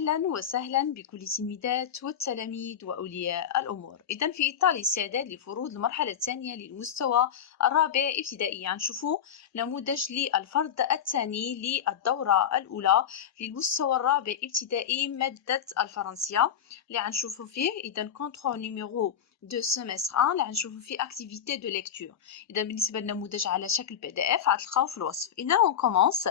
أهلا وسهلا بكل التلميذات والتلاميذ وأولياء الأمور. إذن في إطار الاستعداد لفروض المرحلة الثانية للمستوى الرابع ابتدائيا، نشوفوا نموذج للفرد الثاني للدورة الأولى للمستوى الرابع ابتدائي مادة الفرنسية اللي غنشوفوا فيه. إذن كونترول نيميرو دو سيمستر 1 اللي غنشوفوا فيه اكتيفيتي دو ليكتور. إذا بالنسبة للنموذج على شكل PDF غتلقاوه في الوصف. إذا اون كومونس.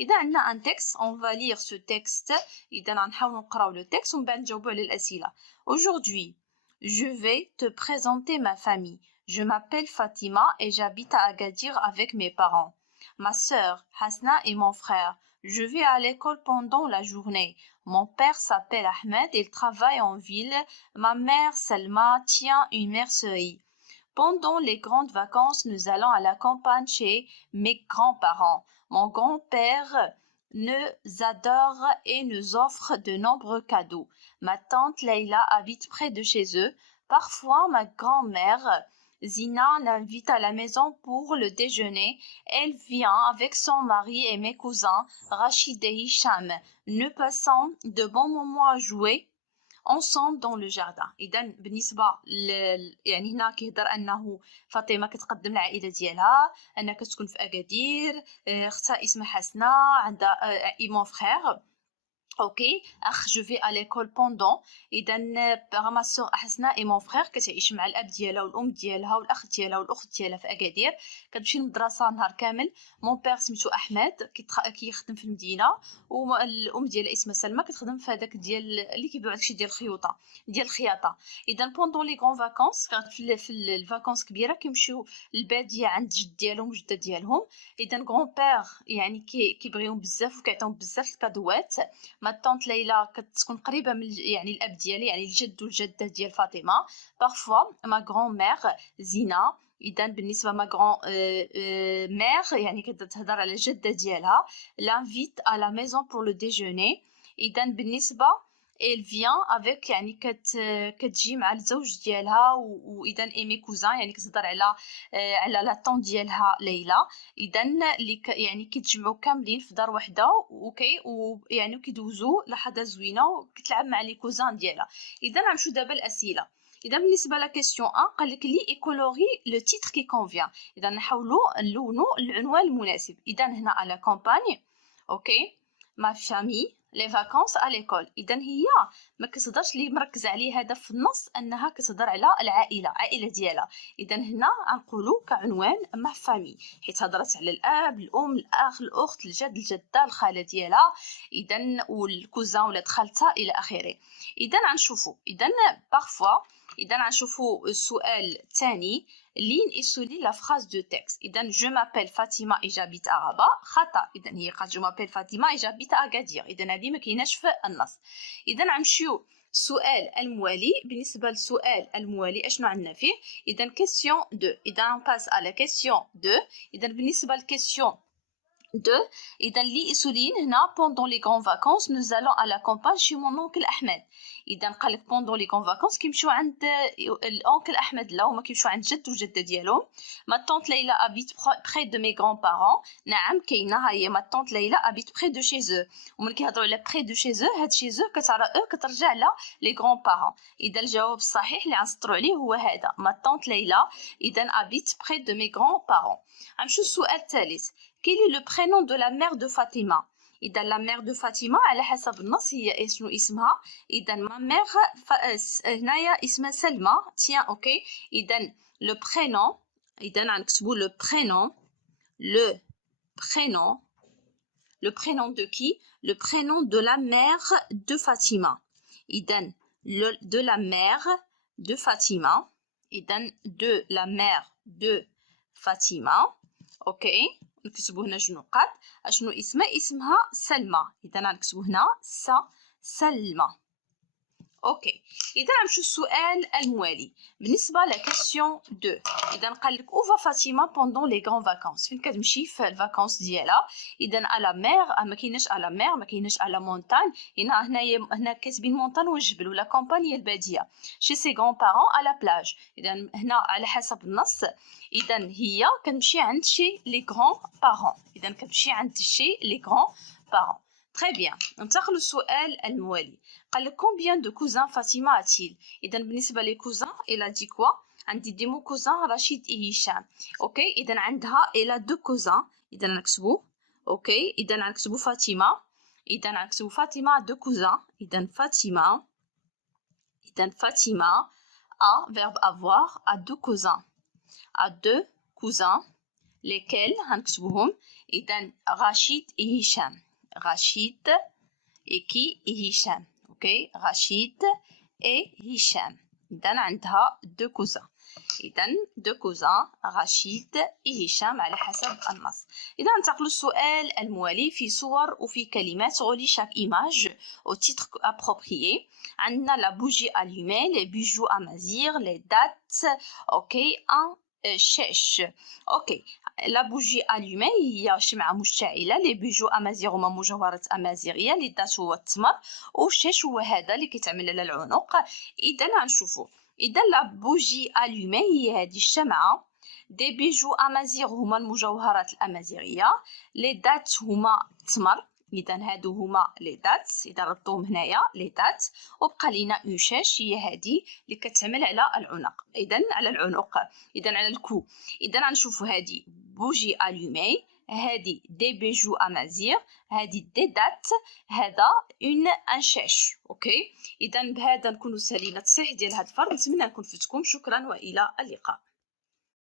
إذا عندنا ان تكست اون فا لير سو تكست. إذا غنحاولوا نقراو لو تكست ومن بعد نجاوبوا على الأسئلة. Aujourd'hui, je vais te présenter ma famille. Je m'appelle Fatima et j'habite à Agadir avec mes parents. Ma sœur Hasna et mon frère. Je vais à l'école pendant la journée. Mon père s'appelle Ahmed et il travaille en ville. Ma mère Selma tient une mercerie. Pendant les grandes vacances, nous allons à la campagne chez mes grands-parents. Mon grand-père nous adore et nous offre de nombreux cadeaux. Ma tante Leïla habite près de chez eux. Parfois, ma grand-mère Zina l'invite à la maison pour le déjeuner. Elle vient avec son mari et mes cousins Rachid et Hicham. Nous passons de bons moments à jouer ensemble dans le jardin. إذا بالنسبة يعني هنا كيهضر أنه فاطمة كتقدم العائلة ديالها، أنها كتكون في أكادير، أختها اسمها حسنة، عندها إيمون فخير. اوكي اخ جو في على ليكول بوندون. اذا ما سور حسنه اي مون فخير كتعيش مع الاب ديالها والام ديالها والاخ ديالها والاخت ديالها في اكادير، كتمشي للمدرسه نهار كامل. مون بير سميتو احمد كيخدم في المدينه، والام ديالها اسمها سلمى كتخدم في هذاك ديال اللي كيبيعوا داكشي ديال الخيوطه ديال الخياطه. اذا بوندون لي غون فاكونس في الفاكونس كبيره كيمشيو للباديه عند جد ديالهم وجده ديالهم. اذا غون بير يعني كيبغيهم بزاف وكيعطيهم بزاف الكادوات. ما طونط ليلى كتكون قريبه من يعني الاب ديالي يعني الجد والجده ديال فاطمه. بارفوا ما غران مير زينه. اذا بالنسبه ما غران مير يعني كتهضر على الجده ديالها. لانفيت ا لا ميزون بور لو ديجوني. اذا بالنسبه elle vient avec يعني كتجي مع الزوج ديالها. واذا ايمي كوزان يعني كتهضر على لا طون ديالها ليلى. اذا اللي يعني كيتجمعوا كاملين في دار وحده ويعني كيدوزوا لحظه زوينه وكتلعب مع لي كوزان ديالها. اذا غنمشيو دابا الاسئله. اذا بالنسبه لا كيسيون 1 قال لك لي ايكولوري لو تيتر كي كونفيان. اذا نحاولوا نلونوا العنوان المناسب. اذا هنا على كامباني اوكي ما فامي لي فاكونس ا ليكول. اذا هي ما كتهضرش اللي مركز عليه هذا في النص انها كتهضر على العائله ديالها. اذا هنا غنقولوا كعنوان ما فامي حيت هضرت على الاب الام الاخ الاخت الجد الجده الخاله ديالها اذا والكوزان ولاد خالتها الى اخره. اذا غنشوفوا اذا بارفوا اذا غنشوفوا السؤال الثاني لين يسولي لا فراز دو تكست. اذا جو مابيل فاطمه اي جابيت ارابا خطا. اذا هي قالت جو مابيل فاطمه اي جابيت اغادير. اذا هذه ما كايناش في النص. اذا غنمشيو السؤال الموالي. بالنسبه للسؤال الموالي اشنو عندنا فيه؟ اذا كيسيون 2. اذا نباس على كيسيون 2. اذا بالنسبه لكيسيون 2 اذا اللي يسولين هنا pendant les grandes vacances nous allons à la campagne chez mon oncle احمد. اذا قال لك pendant les grandes vacances كيمشيو عند الانكل احمد لا هما كيمشيو عند جد وجده ديالهم. ما طونط ليلى habite près de mes grands-parents. نعم كاينه ها هي ما طونط ليلى habite près de chez eux. وملي كيهضروا على près de chez eux هاد chez eux كترجع على les grands-parents. اذا الجواب الصحيح اللي غنسطروا عليه هو هذا ما طونط ليلى اذا habite près de mes grands-parents. غنمشيو للسؤال الثالث. Quel est le prénom de la mère de Fatima? إذا la mère de Fatima على حسب النص هي شنو اسمها؟ إذا ma mère هنايا اسمها سلمى. tiens اوكي. إذا le prénom إذا غنكتبوا le prénom de qui? Le prénom de la mère de Fatima. إذا de la mère de Fatima. إذا de la mère de Fatima. اوكي نكتبوا هنا جنقاط. اشنو اسمها سلمى. اذا غنكتبوا هنا سلمى. اوكي اذا غنمشيو للسؤال الموالي. بالنسبه لكيسيون 2 اذا قال لك اوفا فاطمه بوندون لي غران فاكونس. فين كتمشي في الفاكونس ديالها؟ اذا على مير ما كايناش على مير ما كايناش على مونتان. هنا كاتبين مونتان والجبل ولا كامباني الباديه. شي سي غران بارون على بلاج. اذا هنا على حسب النص اذا هي كتمشي عند شي لي غران بارون. اذا كتمشي عند شي لي غران بارون. تري بيان. ننتقل للسؤال الموالي. قال لك combien de cousins Fatima a-t-il؟ اذا بالنسبه لي كوزان الى دي كوا؟ عندي دي مو كوزان رشيد اي هشام. اوكي اذا عندها الى دو كوزان. اذا نكتبو اوكي اذا نكتبو فاطمه. اذا نكتبو فاطمه دو كوزان. اذا فاطمه a verbe avoir a deux cousins. a deux cousins lesquels هنكتبوهم. اذا رشيد et هشام. رشيد et qui et هشام. اوكي رشيد et هشام. اذا عندها deux cousins. اذا deux cousins رشيد et هشام على حسب النص. اذا ننتقل للسؤال الموالي. في صور وفي كلمات relie chaque image au titre approprié. عندنا la bougie allumée, les bijoux à Mazir, les dates. اوكي un شاش. اوكي لا بوجي الومي هي شمعة مشتعلة. لي بيجو امازيغ هما مجوهرات امازيغيه. لي دات هو التمر والشاش هو هذا اللي كيتعمل على العنق. اذا غنشوفوا اذا لا بوجي الومي هي هذه الشمعه. دي بيجو امازيغ هما المجوهرات الامازيغيه. لي دات هما التمر. اذا هادو هما لي دات. اذا ربطوهم هنايا لي دات. وبقى لينا اون شاش هي هذه اللي كتعمل على العنق. اذا على العنق اذا على الكو. اذا غنشوفوا هذه بوجي الومي. هذه دي بيجو امازيغ. هذه دي دات. هذا ان شاش. اوكي اذا بهذا نكونوا سالينا التصحيح ديال هذا الفرد. نتمنى نكون فدتكم. شكرا والى اللقاء.